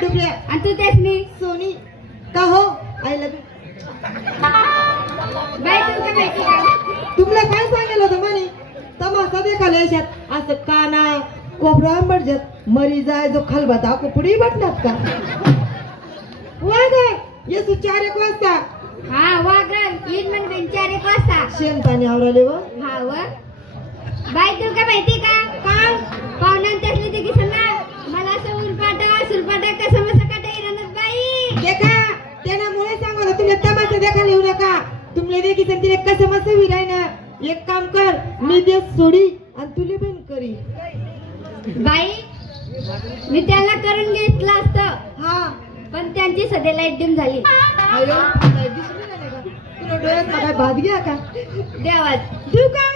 डुबऱ्या आणि तू तेच मी सोनी का हो आय लव्ह बाई तुला काय माहिती का तुमला काय सांगेल होतं म्हणे तमाशा देखाले याच्यात असं काना कोपरा आंबडजत मरी जाय जो खलबता कोपडी बटनात का वाय ग येसू 4-1 वाजता हा वागल येईन म्हणजे 4-1 वाजता शेमताने आवराले व हा व बाई तुला काय माहिती का काय पाहुण्यान त्यातली ते किसन ना मला असं उलपाटा सुलपाटा कसं मसं काटा येणार बाई देखा त्यामुळे सांगतो तुम्ही तमाशा देखायला येऊ नका तुमले देखी तिने कसं मस्त विराय ना एक काम कर मी दे सोडी आणि तुले पण करी बाई मी त्यांना करून घेतलं असतं हा पण त्यांची सध्या लाईट डिम झाली अयो काय दिसली नाही का तुला डोळ्यात काय भात घ्या का देवात देऊ का